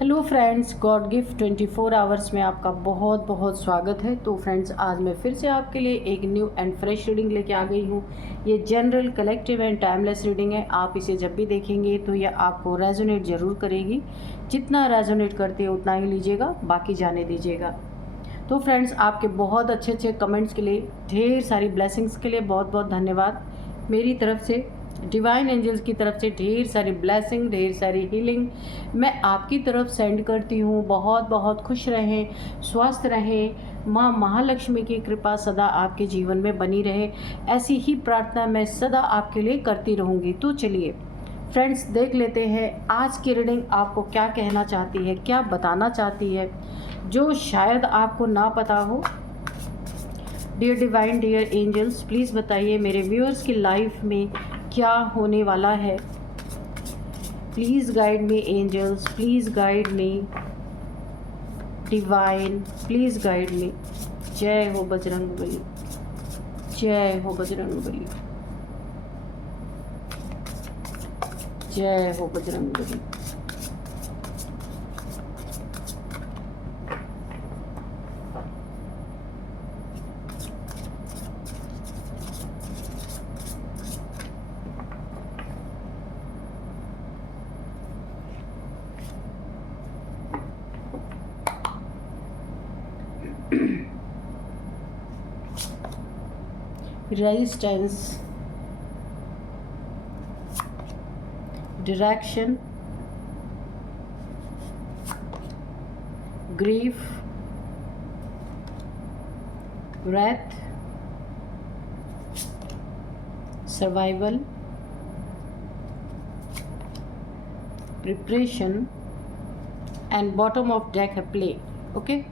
Hello friends, God gift 24 hours में आपका बहुत बहुत स्वागत है। तो फ्रेंड्स, आज मैं फिर से आपके लिए एक न्यू एंड फ्रेश रीडिंग लेके आ गई हूँ। ये general, collective and timeless reading है। आप इसे जब भी देखेंगे तो यह आपको रेजोनेट ज़रूर करेगी। जितना रेजोनेट करती है उतना ही लीजिएगा, बाकी जाने दीजिएगा। तो फ्रेंड्स, आपके बहुत अच्छे अच्छे कमेंट्स के लिए, ढेर सारी ब्लेसिंग्स के लिए बहुत बहुत धन्यवाद। मेरी तरफ से, डिवाइन एंजल्स की तरफ से ढेर सारी ब्लेसिंग, ढेर सारी हीलिंग मैं आपकी तरफ सेंड करती हूँ। बहुत बहुत खुश रहें, स्वस्थ रहें। माँ महालक्ष्मी की कृपा सदा आपके जीवन में बनी रहे, ऐसी ही प्रार्थना मैं सदा आपके लिए करती रहूँगी। तो चलिए फ्रेंड्स, देख लेते हैं आज की रीडिंग आपको क्या कहना चाहती है, क्या बताना चाहती है, जो शायद आपको ना पता हो। Dear divine, dear angels, please बताइए मेरे व्यूअर्स की लाइफ में क्या होने वाला है। Please guide me angels, please guide me divine, please guide me. जय हो बजरंगबली, जय हो बजरंगबली, जय हो Bajrangbali. Resistance, direction, grief, wrath, survival, preparation and bottom of deck है प्ले। ओके,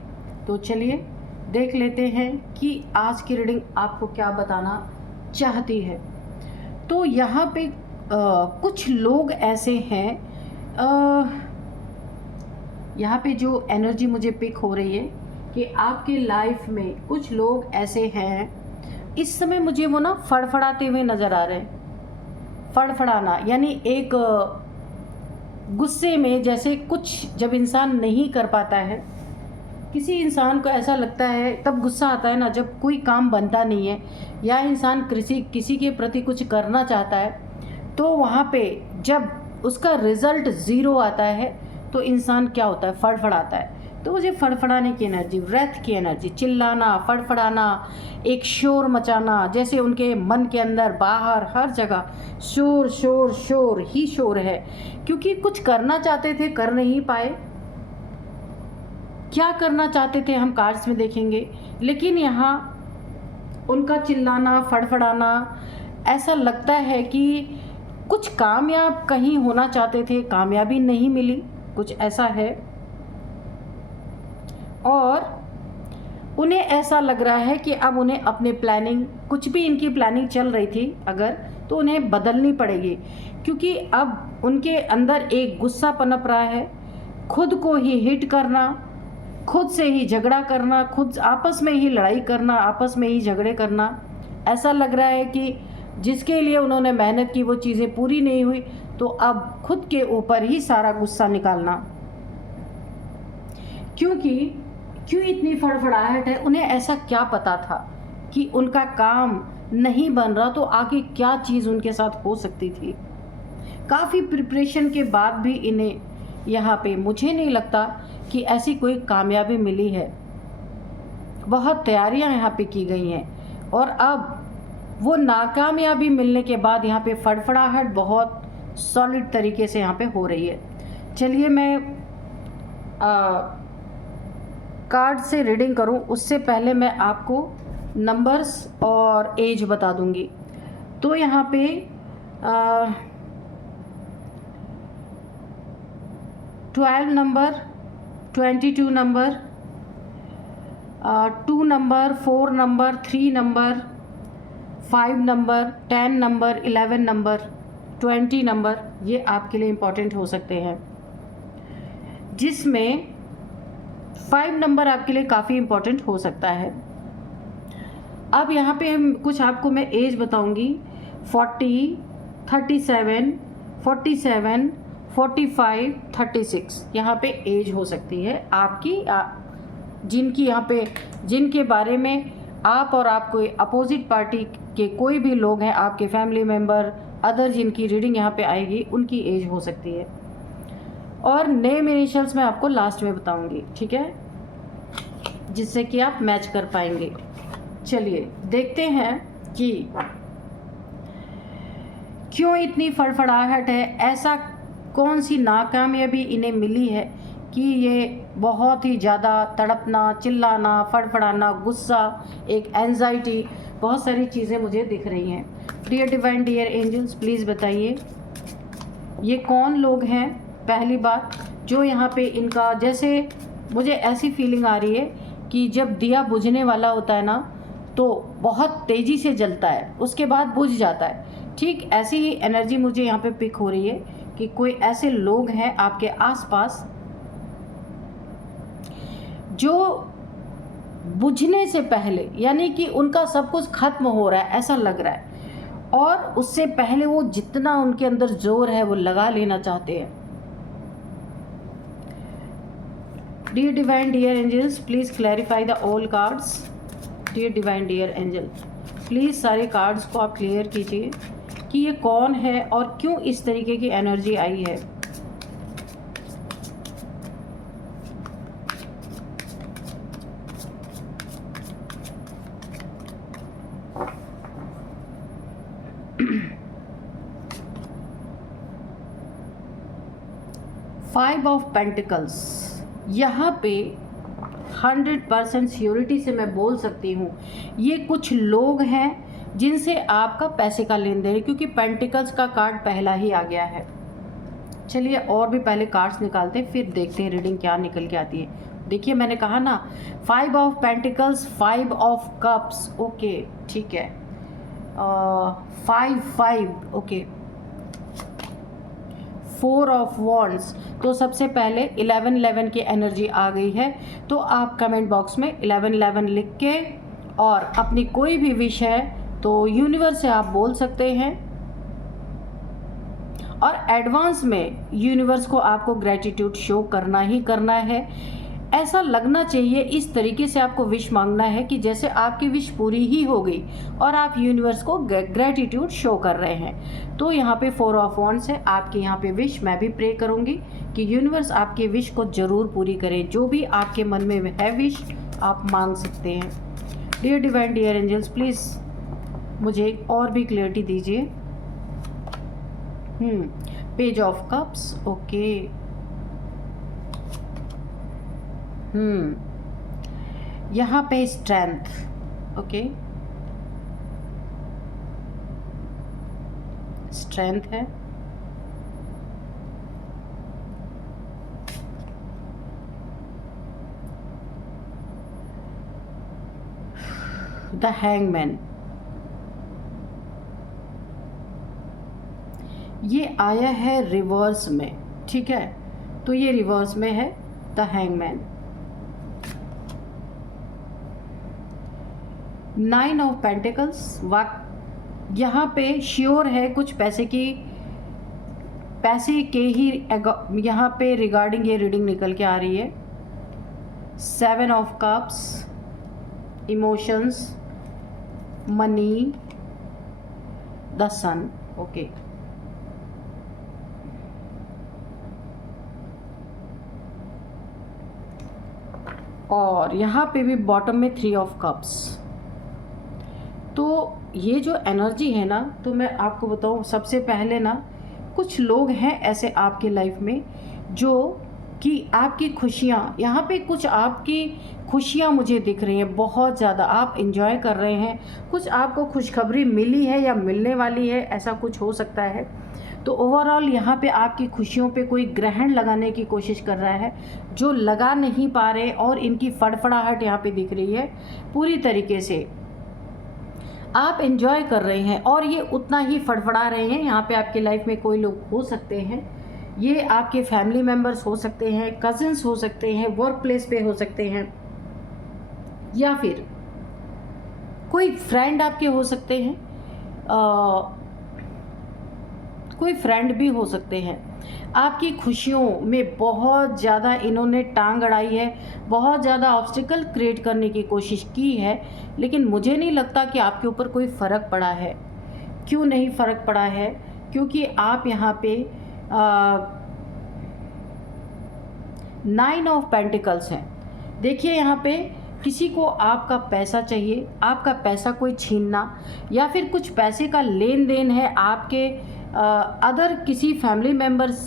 तो चलिए देख लेते हैं कि आज की रीडिंग आपको क्या बताना चाहती है। तो यहाँ पे कुछ लोग ऐसे हैं, यहाँ पे जो एनर्जी मुझे पिक हो रही है कि आपकी लाइफ में कुछ लोग ऐसे हैं, इस समय मुझे वो ना फड़फड़ाते हुए नज़र आ रहे हैं। फड़फड़ाना यानी एक गुस्से में, जैसे कुछ जब इंसान नहीं कर पाता है, किसी इंसान को ऐसा लगता है, तब गुस्सा आता है ना जब कोई काम बनता नहीं है या इंसान किसी के प्रति कुछ करना चाहता है, तो वहाँ पे जब उसका रिज़ल्ट ज़ीरो आता है तो इंसान क्या होता है, फड़फड़ाता है। तो मुझे फड़फड़ाने की एनर्जी, व्रेथ की एनर्जी, चिल्लाना, फड़फड़ाना, एक शोर मचाना, जैसे उनके मन के अंदर बाहर हर जगह शोर शोर शोर ही शोर है, क्योंकि कुछ करना चाहते थे, कर नहीं पाए। क्या करना चाहते थे हम कार्ड्स में देखेंगे, लेकिन यहाँ उनका चिल्लाना, फड़फड़ाना, ऐसा लगता है कि कुछ कामयाब कहीं होना चाहते थे, कामयाबी नहीं मिली, कुछ ऐसा है। और उन्हें ऐसा लग रहा है कि अब उन्हें अपने प्लानिंग, कुछ भी इनकी प्लानिंग चल रही थी अगर, तो उन्हें बदलनी पड़ेगी, क्योंकि अब उनके अंदर एक गुस्सा पनप रहा है। खुद को ही हिट करना, खुद से ही झगड़ा करना, खुद आपस में ही लड़ाई करना, आपस में ही झगड़े करना। ऐसा लग रहा है कि जिसके लिए उन्होंने मेहनत की वो चीज़ें पूरी नहीं हुई, तो अब खुद के ऊपर ही सारा गुस्सा निकालना। क्योंकि क्यों इतनी फड़फड़ाहट है, उन्हें ऐसा क्या पता था कि उनका काम नहीं बन रहा, तो आगे क्या चीज़ उनके साथ हो सकती थी। काफ़ी प्रिपरेशन के बाद भी इन्हें यहाँ पे मुझे नहीं लगता कि ऐसी कोई कामयाबी मिली है। बहुत तैयारियां यहाँ पे की गई हैं, और अब वो नाकामयाबी मिलने के बाद यहाँ पे फड़फड़ाहट बहुत सॉलिड तरीके से यहाँ पे हो रही है। चलिए मैं कार्ड से रीडिंग करूँ उससे पहले मैं आपको नंबर्स और एज बता दूँगी। तो यहाँ पे 12 number, 22 number, 2 number, 4 number, 3 number, 5 number, 10 number, 11 number, 20 number, ये आपके लिए इम्पॉर्टेंट हो सकते हैं, जिसमें 5 नंबर आपके लिए काफ़ी इम्पॉर्टेंट हो सकता है। अब यहाँ पे कुछ आपको मैं एज बताऊंगी। 40, 37, 47, 45, 36 यहाँ पे एज हो सकती है आपकी, जिनकी यहाँ पे, जिनके बारे में आप और आपको अपोजिट पार्टी के कोई भी लोग हैं, आपके फैमिली मेम्बर अदर, जिनकी रीडिंग यहाँ पे आएगी उनकी एज हो सकती है। और नेम इनिशियल्स मैं आपको लास्ट में बताऊंगी, ठीक है, जिससे कि आप मैच कर पाएंगे। चलिए देखते हैं कि क्यों इतनी फड़फड़ाहट है, ऐसा कौन सी नाकामयाबी इन्हें मिली है कि ये बहुत ही ज़्यादा तड़पना, चिल्लाना, फड़फड़ाना, गुस्सा, एक एंजाइटी, बहुत सारी चीज़ें मुझे दिख रही हैं। Dear divine, dear angels, please बताइए ये कौन लोग हैं। पहली बात जो यहाँ पे इनका, जैसे मुझे ऐसी फीलिंग आ रही है कि जब दिया बुझने वाला होता है ना तो बहुत तेज़ी से जलता है, उसके बाद बुझ जाता है। ठीक ऐसी ही एनर्जी मुझे यहाँ पे पिक हो रही है कि कोई ऐसे लोग हैं आपके आसपास जो बुझने से पहले, यानी कि उनका सब कुछ खत्म हो रहा है ऐसा लग रहा है, और उससे पहले वो जितना उनके अंदर जोर है वो लगा लेना चाहते हैं। Dear divine, dear angels, please clarify the all cards. Dear divine, dear angel, please सारे कार्ड्स को आप क्लियर कीजिए कि ये कौन है और क्यों इस तरीके की एनर्जी आई है। फाइव ऑफ पेंटिकल्स, यहाँ पे 100% श्योरिटी से मैं बोल सकती हूँ ये कुछ लोग हैं जिनसे आपका पैसे का लेन देन है, क्योंकि पेंटिकल्स का कार्ड पहला ही आ गया है। चलिए और भी पहले कार्ड्स निकालते हैं, फिर देखते हैं रीडिंग क्या निकल के आती है। देखिए मैंने कहा ना 5 of pentacles, 5 of cups, okay ठीक है, 5 ओके, 4 ऑफ वॉन्ड्स। तो सबसे पहले 11 की एनर्जी आ गई है, तो आप कमेंट बॉक्स में 11 लिख के और अपनी कोई भी विश है तो यूनिवर्स से आप बोल सकते हैं, और एडवांस में यूनिवर्स को आपको ग्रेटिट्यूड शो करना ही करना है। ऐसा लगना चाहिए, इस तरीके से आपको विश मांगना है कि जैसे आपकी विश पूरी ही हो गई और आप यूनिवर्स को ग्रेटिट्यूड शो कर रहे हैं। तो यहाँ पे 4 ऑफ वॉन्ड्स है, आपकी यहाँ पे विश मैं भी प्रे करूँगी कि यूनिवर्स आपकी विश को ज़रूर पूरी करे। जो भी आपके मन में है विश आप मांग सकते हैं। Dear divine, dear angels, please मुझे और भी क्लियरिटी दीजिए। पेज ऑफ कप्स, ओके, यहाँ पे स्ट्रेंथ, ओके, स्ट्रेंथ है, द हैंगमैन, ये आया है रिवर्स में, ठीक है, तो ये रिवर्स में है द हैंगमैन। 9 ऑफ पेंटिकल्स, यहाँ पे श्योर है कुछ पैसे के ही यहाँ पे रिगार्डिंग ये रीडिंग निकल के आ रही है। 7 of cups, emotions, money, the sun, okay, और यहाँ पे भी बॉटम में 3 ऑफ कप्स। तो ये जो एनर्जी है ना, तो मैं आपको बताऊँ, सबसे पहले ना कुछ लोग हैं ऐसे आपकी लाइफ में जो कि आपकी खुशियाँ, यहाँ पे कुछ आपकी खुशियाँ मुझे दिख रही हैं, बहुत ज़्यादा आप एंजॉय कर रहे हैं, कुछ आपको खुशखबरी मिली है या मिलने वाली है, ऐसा कुछ हो सकता है। तो ओवरऑल यहाँ पे आपकी खुशियों पे कोई ग्रहण लगाने की कोशिश कर रहा है, जो लगा नहीं पा रहे, और इनकी फड़फड़ाहट यहाँ पे दिख रही है। पूरी तरीके से आप एंजॉय कर रहे हैं और ये उतना ही फड़फड़ा रहे हैं। यहाँ पे आपकी लाइफ में कोई लोग हो सकते हैं, ये आपके फैमिली मेम्बर्स हो सकते हैं, कजिन्स हो सकते हैं, वर्क प्लेस पे हो सकते हैं, या फिर कोई फ्रेंड आपके हो सकते हैं, कोई फ्रेंड भी हो सकते हैं। आपकी खुशियों में बहुत ज़्यादा इन्होंने टांग अड़ाई है, बहुत ज़्यादा ऑब्स्टिकल क्रिएट करने की कोशिश की है, लेकिन मुझे नहीं लगता कि आपके ऊपर कोई फ़र्क पड़ा है। क्यों नहीं फ़र्क पड़ा है? क्योंकि आप यहाँ पे 9 ऑफ पेंटिकल्स हैं। देखिए यहाँ पे किसी को आपका पैसा चाहिए, आपका पैसा कोई छीनना, या फिर कुछ पैसे का लेन देन है आपके अदर किसी फैमिली मेम्बर्स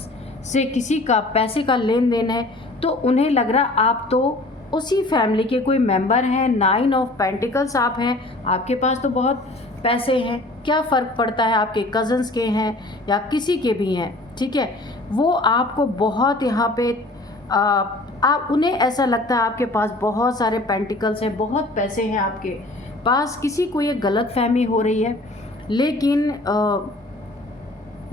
से, किसी का पैसे का लेन देन है, तो उन्हें लग रहा आप तो उसी फैमिली के कोई मेंबर हैं। 9 ऑफ पेंटिकल्स आप हैं, आपके पास तो बहुत पैसे हैं, क्या फ़र्क पड़ता है आपके कज़न्स के हैं या किसी के भी हैं, ठीक है। वो आपको बहुत यहाँ पे आप उन्हें ऐसा लगता है आपके पास बहुत सारे पेंटिकल्स हैं, बहुत पैसे हैं आपके पास। किसी को ये गलतफहमी हो रही है, लेकिन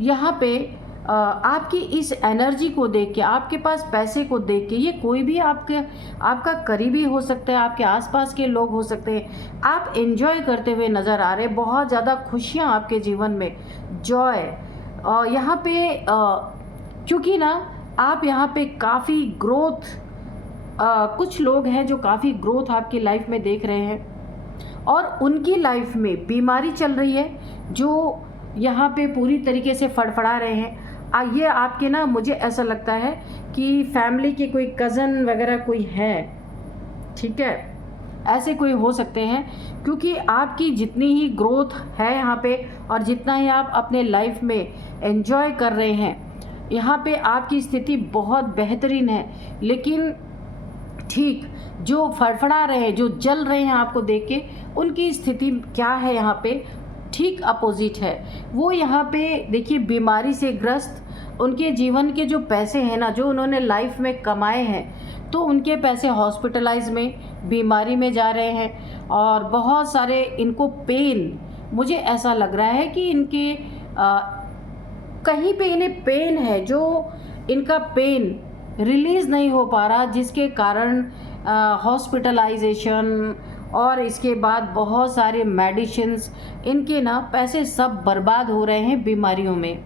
यहाँ पे आपकी इस एनर्जी को देख के, आपके पास पैसे को देख के, ये कोई भी आपका करीबी हो सकता है, आपके आसपास के लोग हो सकते हैं, आप एंजॉय करते हुए नज़र आ रहे हैं, बहुत ज़्यादा खुशियाँ आपके जीवन में, जॉय यहाँ पे क्योंकि ना आप यहाँ पे काफ़ी ग्रोथ, कुछ लोग हैं जो काफ़ी ग्रोथ आपकी लाइफ में देख रहे हैं, और उनकी लाइफ में बीमारी चल रही है जो यहाँ पे पूरी तरीके से फड़फड़ा रहे हैं। ये आपके ना, मुझे ऐसा लगता है कि फैमिली के कोई कज़न वगैरह कोई है, ठीक है, ऐसे कोई हो सकते हैं, क्योंकि आपकी जितनी ही ग्रोथ है यहाँ पे और जितना ही आप अपने लाइफ में एंजॉय कर रहे हैं, यहाँ पे आपकी स्थिति बहुत बेहतरीन है। लेकिन ठीक जो फड़फड़ा रहे हैं, जो जल रहे हैं आपको देख के, उनकी स्थिति क्या है यहाँ पे, ठीक अपोजिट है। वो यहाँ पे देखिए बीमारी से ग्रस्त, उनके जीवन के जो पैसे हैं ना, जो उन्होंने लाइफ में कमाए हैं, तो उनके पैसे हॉस्पिटलाइज में, बीमारी में जा रहे हैं, और बहुत सारे इनको पेन, मुझे ऐसा लग रहा है कि इनके कहीं पे इन्हें पेन है, जो इनका पेन रिलीज़ नहीं हो पा रहा, जिसके कारण हॉस्पिटलाइजेशन और इसके बाद बहुत सारे मेडिसिन्स, इनके ना पैसे सब बर्बाद हो रहे हैं बीमारियों में।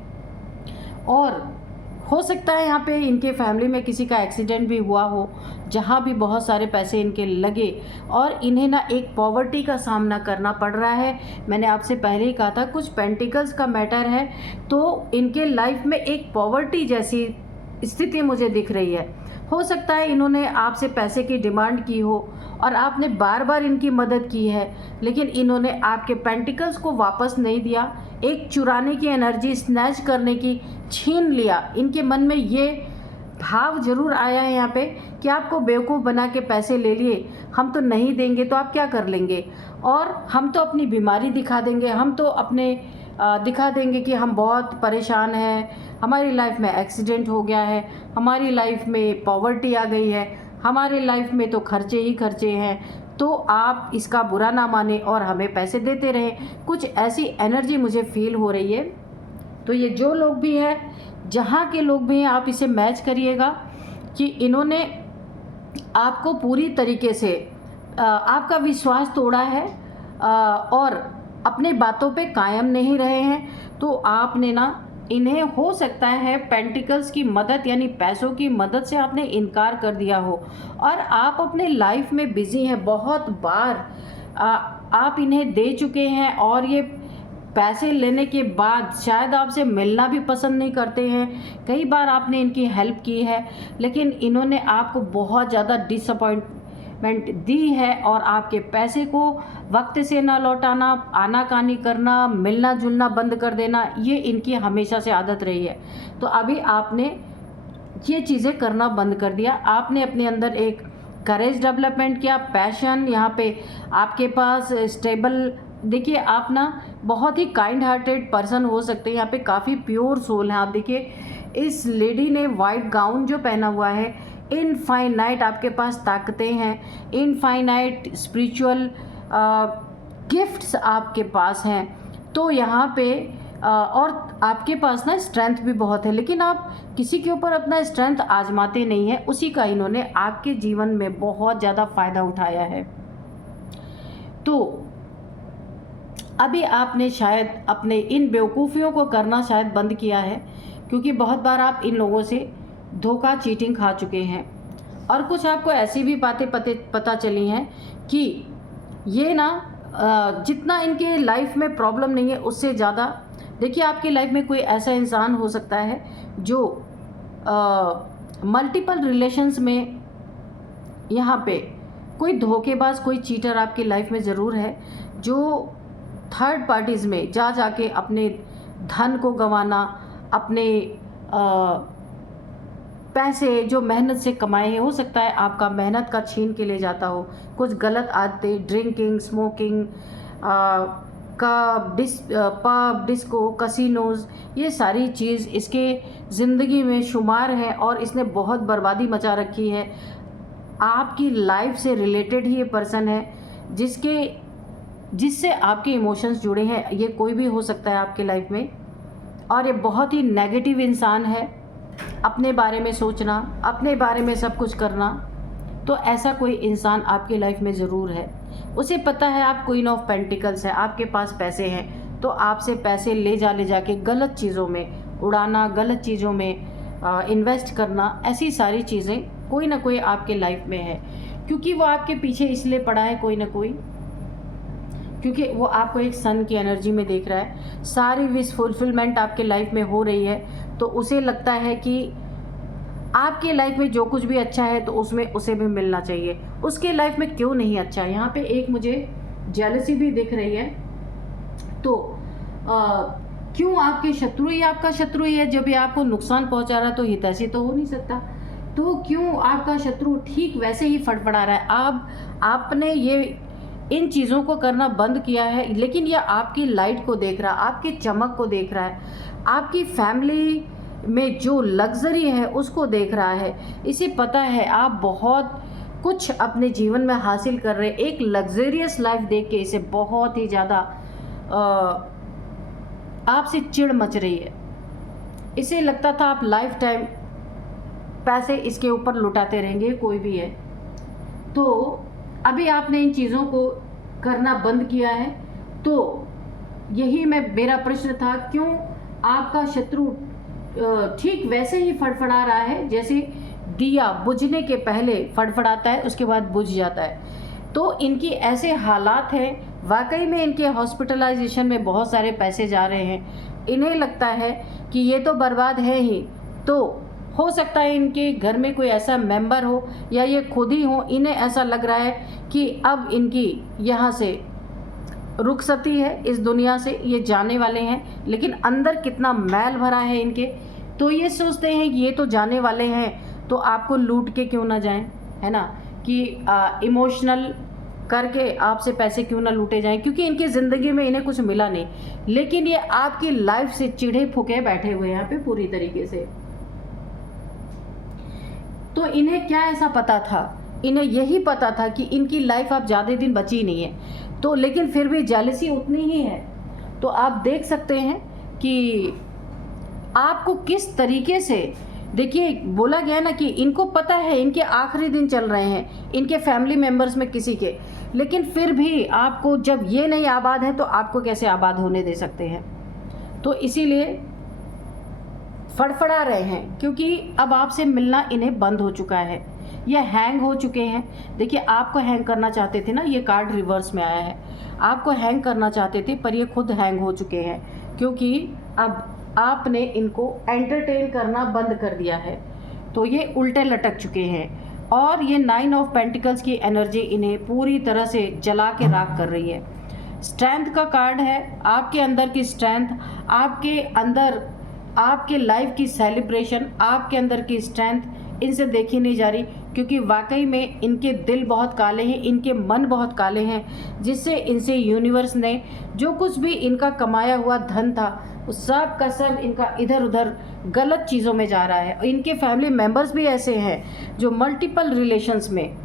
और हो सकता है यहाँ पे इनके फैमिली में किसी का एक्सीडेंट भी हुआ हो, जहाँ भी बहुत सारे पैसे इनके लगे, और इन्हें ना एक पॉवर्टी का सामना करना पड़ रहा है। मैंने आपसे पहले ही कहा था कुछ पेंटिकल्स का मैटर है, तो इनके लाइफ में एक पॉवर्टी जैसी स्थिति मुझे दिख रही है। हो सकता है इन्होंने आपसे पैसे की डिमांड की हो और आपने बार बार इनकी मदद की है, लेकिन इन्होंने आपके पेंटिकल्स को वापस नहीं दिया। एक चुराने की एनर्जी, स्नैच करने की, छीन लिया। इनके मन में ये भाव जरूर आया है यहाँ पे कि आपको बेवकूफ़ बना के पैसे ले लिए, हम तो नहीं देंगे तो आप क्या कर लेंगे, और हम तो अपनी बीमारी दिखा देंगे, हम तो अपने दिखा देंगे कि हम बहुत परेशान हैं, हमारी लाइफ में एक्सीडेंट हो गया है, हमारी लाइफ में पॉवर्टी आ गई है, हमारी लाइफ में तो खर्चे ही खर्चे हैं, तो आप इसका बुरा ना माने और हमें पैसे देते रहें। कुछ ऐसी एनर्जी मुझे फील हो रही है। तो ये जो लोग भी हैं, जहाँ के लोग भी हैं, आप इसे मैच करिएगा कि इन्होंने आपको पूरी तरीके से आपका विश्वास तोड़ा है और अपने बातों पे कायम नहीं रहे हैं। तो आपने ना इन्हें, हो सकता है पेंटिकल्स की मदद यानी पैसों की मदद से आपने इनकार कर दिया हो, और आप अपने लाइफ में बिज़ी हैं। बहुत बार आप इन्हें दे चुके हैं, और ये पैसे लेने के बाद शायद आपसे मिलना भी पसंद नहीं करते हैं। कई बार आपने इनकी हेल्प की है, लेकिन इन्होंने आपको बहुत ज़्यादा डिसअपॉइंटमेंट दी है, और आपके पैसे को वक्त से ना लौटाना, आनाकानी करना, मिलना जुलना बंद कर देना, ये इनकी हमेशा से आदत रही है। तो अभी आपने ये चीज़ें करना बंद कर दिया। आपने अपने अंदर एक करेज डेवलपमेंट किया, पैशन, यहाँ पे आपके पास स्टेबल, देखिए आप ना बहुत ही काइंड हार्टेड पर्सन हो सकते हैं। यहाँ पे काफ़ी प्योर सोल है। आप देखिए इस लेडी ने वाइट गाउन जो पहना हुआ है, इनफाइनाइट आपके पास ताकतें हैं, इनफाइनाइट स्पिरिचुअल गिफ्ट्स आपके पास हैं। तो यहाँ पे और आपके पास ना स्ट्रेंथ भी बहुत है, लेकिन आप किसी के ऊपर अपना स्ट्रेंथ आजमाते नहीं हैं। उसी का इन्होंने आपके जीवन में बहुत ज़्यादा फ़ायदा उठाया है। तो अभी आपने शायद अपने इन बेवकूफ़ियों को करना शायद बंद किया है, क्योंकि बहुत बार आप इन लोगों से धोखा चीटिंग खा चुके हैं। और कुछ आपको ऐसी भी बातें पता चली हैं कि ये ना जितना इनके लाइफ में प्रॉब्लम नहीं है उससे ज़्यादा, देखिए आपकी लाइफ में कोई ऐसा इंसान हो सकता है जो मल्टीपल रिलेशंस में, यहाँ पे कोई धोखेबाज, कोई चीटर आपकी लाइफ में ज़रूर है, जो थर्ड पार्टीज़ में जा के अपने धन को गंवाना, अपने पैसे जो मेहनत से कमाए हैं, हो सकता है आपका मेहनत का छीन के ले जाता हो। कुछ गलत आदतें, drinking, smoking, pub, disco, casinos, ये सारी चीज़ इसके ज़िंदगी में शुमार है और इसने बहुत बर्बादी मचा रखी है। आपकी लाइफ से रिलेटेड ही ये पर्सन है जिससे आपके इमोशंस जुड़े हैं। ये कोई भी हो सकता है आपकी लाइफ में, और ये बहुत ही नेगेटिव इंसान है। अपने बारे में सोचना, अपने बारे में सब कुछ करना, तो ऐसा कोई इंसान आपकी लाइफ में ज़रूर है। उसे पता है आप क्वीन ऑफ पेंटिकल्स है, आपके पास पैसे हैं, तो आपसे पैसे ले जाके गलत चीज़ों में उड़ाना, गलत चीज़ों में इन्वेस्ट करना, ऐसी सारी चीज़ें कोई ना कोई आपके लाइफ में है। क्योंकि वो आपके पीछे इसलिए पड़ा है कोई ना कोई, क्योंकि वो आपको एक सन की एनर्जी में देख रहा है। सारी विश फुलफिलमेंट आपके लाइफ में हो रही है, तो उसे लगता है कि आपके लाइफ में जो कुछ भी अच्छा है तो उसमें उसे भी मिलना चाहिए। उसके लाइफ में क्यों नहीं अच्छा है? यहाँ पे एक मुझे जेलसी भी दिख रही है। तो क्यों आपके शत्रु ही आपका शत्रु ही है? जब ये आपको नुकसान पहुंचा रहा है तो हितैषी तो हो नहीं सकता। तो क्यों आपका शत्रु ठीक वैसे ही फड़फड़ा रहा है? आपने ये इन चीज़ों को करना बंद किया है, लेकिन यह आपकी लाइट को देख रहा है, आपकी चमक को देख रहा है, आपकी फैमिली में जो लग्जरी है उसको देख रहा है। इसे पता है आप बहुत कुछ अपने जीवन में हासिल कर रहे हैं। एक लग्जरियस लाइफ देख के इसे बहुत ही ज़्यादा आपसे चिढ़ मच रही है। इसे लगता था आप लाइफ टाइम पैसे इसके ऊपर लुटाते रहेंगे, कोई भी है। तो अभी आपने इन चीज़ों को करना बंद किया है। तो यही मेरा प्रश्न था, क्यों आपका शत्रु ठीक वैसे ही फड़फड़ा रहा है जैसे दिया बुझने के पहले फड़फड़ाता है, उसके बाद बुझ जाता है। तो इनकी ऐसे हालात हैं, वाकई में इनके हॉस्पिटलाइजेशन में बहुत सारे पैसे जा रहे हैं। इन्हें लगता है कि ये तो बर्बाद है ही, तो हो सकता है इनके घर में कोई ऐसा मेंबर हो या ये खुद ही हो, इन्हें ऐसा लग रहा है कि अब इनकी यहाँ से रुखसती है, इस दुनिया से ये जाने वाले हैं। लेकिन अंदर कितना मैल भरा है इनके, तो ये सोचते हैं कि ये तो जाने वाले हैं तो आपको लूट के क्यों ना जाएं, है ना, कि इमोशनल करके आपसे पैसे क्यों ना लूटे जाएं, क्योंकि इनकी ज़िंदगी में इन्हें कुछ मिला नहीं। लेकिन ये आपकी लाइफ से चिढ़े फुके बैठे हुए हैं यहाँ पे पूरी तरीके से। तो इन्हें क्या ऐसा पता था? इन्हें यही पता था कि इनकी लाइफ अब ज़्यादा दिन बची नहीं है, तो लेकिन फिर भी जेलसी उतनी ही है। तो आप देख सकते हैं कि आपको किस तरीके से, देखिए बोला गया ना कि इनको पता है इनके आखिरी दिन चल रहे हैं, इनके फैमिली मेम्बर्स में किसी के, लेकिन फिर भी आपको, जब ये नहीं आबाद है तो आपको कैसे आबाद होने दे सकते हैं? तो इसीलिए फड़फड़ा रहे हैं, क्योंकि अब आपसे मिलना इन्हें बंद हो चुका है। ये हैंग हो चुके हैं। देखिए आपको हैंग करना चाहते थे ना, ये कार्ड रिवर्स में आया है। आपको हैंग करना चाहते थे पर ये खुद हैंग हो चुके हैं, क्योंकि अब आपने इनको एंटरटेन करना बंद कर दिया है। तो ये उल्टे लटक चुके हैं और ये 9 ऑफ पेंटिकल्स की एनर्जी इन्हें पूरी तरह से जला के राख कर रही है। स्ट्रेंथ का कार्ड है, आपके अंदर की स्ट्रेंथ, आपके अंदर आपके लाइफ की सेलिब्रेशन, आपके अंदर की स्ट्रेंथ इनसे देखी नहीं जा रही, क्योंकि वाकई में इनके दिल बहुत काले हैं, इनके मन बहुत काले हैं, जिससे इनसे यूनिवर्स ने जो कुछ भी इनका कमाया हुआ धन था उस सब का सब इनका इधर उधर गलत चीज़ों में जा रहा है। इनके फैमिली मेम्बर्स भी ऐसे हैं जो मल्टीपल रिलेशंस में,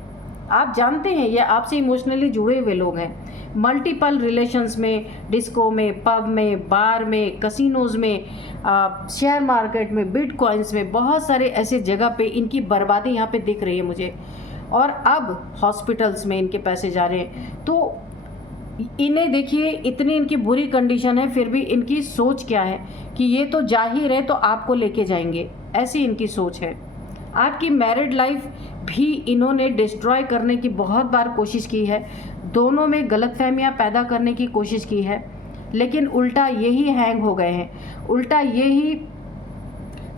आप जानते हैं ये आपसे इमोशनली जुड़े हुए लोग हैं, मल्टीपल रिलेशंस में, डिस्को में, पब में, बार में, कसिनोज में, शेयर मार्केट में, बिटकॉइंस में, बहुत सारे ऐसे जगह पे इनकी बर्बादी यहाँ पे दिख रही है मुझे। और अब हॉस्पिटल्स में इनके पैसे जा रहे हैं। तो इन्हें देखिए इतनी इनकी बुरी कंडीशन है, फिर भी इनकी सोच क्या है कि ये तो जा ही रहे तो आपको लेके जाएंगे, ऐसी इनकी सोच है। आपकी मैरिड लाइफ भी इन्होंने डिस्ट्रॉय करने की बहुत बार कोशिश की है, दोनों में गलतफहमियां पैदा करने की कोशिश की है, लेकिन उल्टा यही हैंग हो गए हैं, उल्टा यही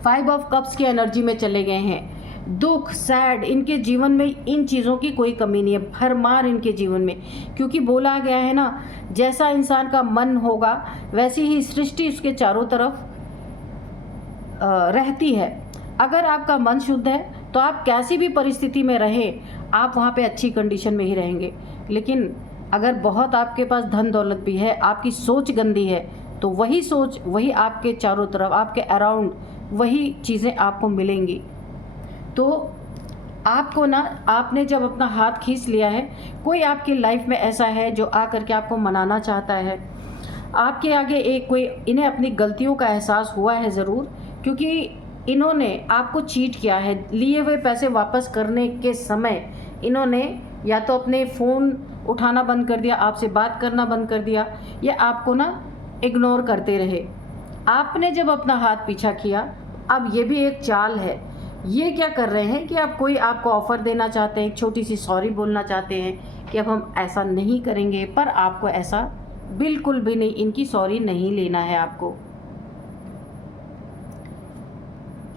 5 ऑफ कप्स की एनर्जी में चले गए हैं। दुख, सैड, इनके जीवन में इन चीज़ों की कोई कमी नहीं है, भरमार इनके जीवन में, क्योंकि बोला गया है ना, जैसा इंसान का मन होगा वैसी ही सृष्टि उसके चारों तरफ रहती है। अगर आपका मन शुद्ध है तो आप कैसी भी परिस्थिति में रहे आप वहाँ पे अच्छी कंडीशन में ही रहेंगे, लेकिन अगर बहुत आपके पास धन दौलत भी है, आपकी सोच गंदी है, तो वही सोच, वही आपके चारों तरफ, आपके अराउंड वही चीज़ें आपको मिलेंगी। तो आपको ना, आपने जब अपना हाथ खींच लिया है, कोई आपकी लाइफ में ऐसा है जो आकर के आपको मनाना चाहता है, आपके आगे एक कोई, इन्हें अपनी गलतियों का एहसास हुआ है ज़रूर, क्योंकि इन्होंने आपको चीट किया है। लिए हुए पैसे वापस करने के समय इन्होंने या तो अपने फ़ोन उठाना बंद कर दिया, आपसे बात करना बंद कर दिया, या आपको ना इग्नोर करते रहे। आपने जब अपना हाथ पीछा किया, अब ये भी एक चाल है। ये क्या कर रहे हैं कि अब कोई आपको ऑफ़र देना चाहते हैं, एक छोटी सी सॉरी बोलना चाहते हैं कि अब हम ऐसा नहीं करेंगे, पर आपको ऐसा बिल्कुल भी नहीं, इनकी सॉरी नहीं लेना है आपको।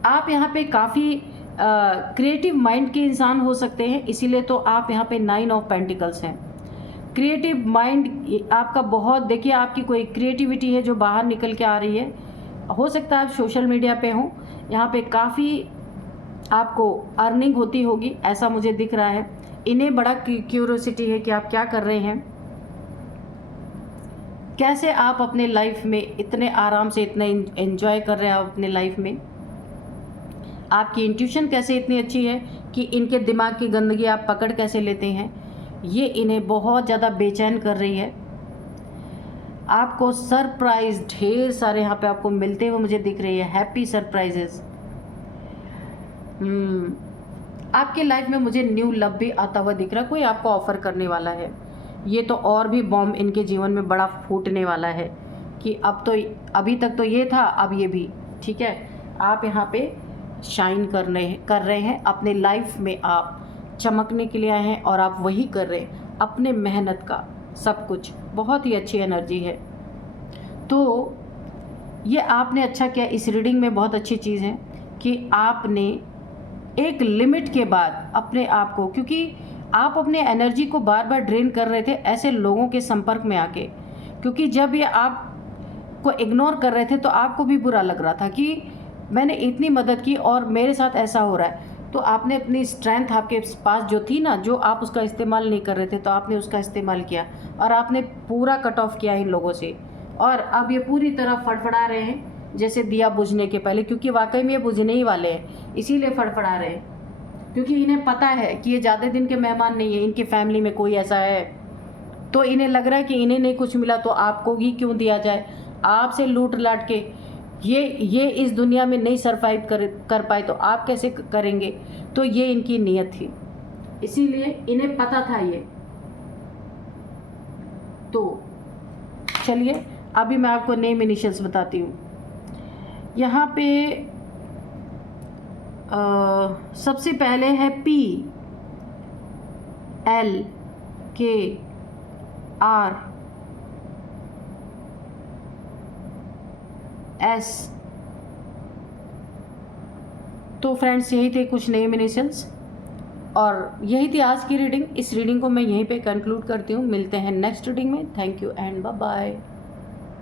आप यहाँ पे काफ़ी क्रिएटिव माइंड के इंसान हो सकते हैं, इसीलिए तो आप यहाँ पे 9 ऑफ पेंटिकल्स हैं। क्रिएटिव माइंड आपका बहुत, देखिए आपकी कोई क्रिएटिविटी है जो बाहर निकल के आ रही है। हो सकता है आप सोशल मीडिया पे हों, यहाँ पे काफ़ी आपको अर्निंग होती होगी, ऐसा मुझे दिख रहा है। इन्हें बड़ा क्यूरियोसिटी है कि आप क्या कर रहे हैं, कैसे आप अपने लाइफ में इतने आराम से इतना एंजॉय कर रहे हैं आप अपने लाइफ में। आपकी इंट्यूशन कैसे इतनी अच्छी है कि इनके दिमाग की गंदगी आप पकड़ कैसे लेते हैं, ये इन्हें बहुत ज़्यादा बेचैन कर रही है। आपको सरप्राइज़ ढेर सारे यहाँ पे आपको मिलते हुए मुझे दिख रही है, हैप्पी सरप्राइजेस। आपके लाइफ में मुझे न्यू लव भी आता हुआ दिख रहा है, कोई आपको ऑफ़र करने वाला है। ये तो और भी बॉम्ब इनके जीवन में बड़ा फूटने वाला है कि अब तो, अभी तक तो ये था, अब ये भी, ठीक है। आप यहाँ पे शाइन कर रहे हैं अपने लाइफ में, आप चमकने के लिए आए हैं और आप वही कर रहे हैं, अपने मेहनत का सब कुछ। बहुत ही अच्छी एनर्जी है। तो ये आपने अच्छा किया, इस रीडिंग में बहुत अच्छी चीज़ है कि आपने एक लिमिट के बाद अपने आप को, क्योंकि आप अपने एनर्जी को बार बार ड्रेन कर रहे थे ऐसे लोगों के संपर्क में आके, क्योंकि जब ये आपको इग्नोर कर रहे थे तो आपको भी बुरा लग रहा था कि मैंने इतनी मदद की और मेरे साथ ऐसा हो रहा है। तो आपने अपनी स्ट्रेंथ आपके पास जो थी ना, जो आप उसका इस्तेमाल नहीं कर रहे थे, तो आपने उसका इस्तेमाल किया और आपने पूरा कट ऑफ किया इन लोगों से। और अब ये पूरी तरह फड़फड़ा रहे हैं जैसे दिया बुझने के पहले, क्योंकि वाकई में ये बुझने ही वाले हैं, इसीलिए फड़फड़ा रहे हैं, क्योंकि इन्हें पता है कि ये ज़्यादा दिन के मेहमान नहीं है, इनकी फैमिली में कोई ऐसा है, तो इन्हें लग रहा है कि इन्हें नहीं कुछ मिला तो आपको ही क्यों दिया जाए। आपसे लूट लाट के ये इस दुनिया में नहीं सरवाइव कर पाए तो आप कैसे करेंगे। तो ये इनकी नीयत थी, इसीलिए इन्हें पता था ये। तो चलिए अभी मैं आपको नेम इनिशियल्स बताती हूँ। यहाँ पे सबसे पहले है P, L, K, R, S। तो फ्रेंड्स यही थे कुछ नेम इनिशियल्स और यही थी आज की रीडिंग। इस रीडिंग को मैं यहीं पे कंक्लूड करती हूँ। मिलते हैं नेक्स्ट रीडिंग में। Thank you and bye bye.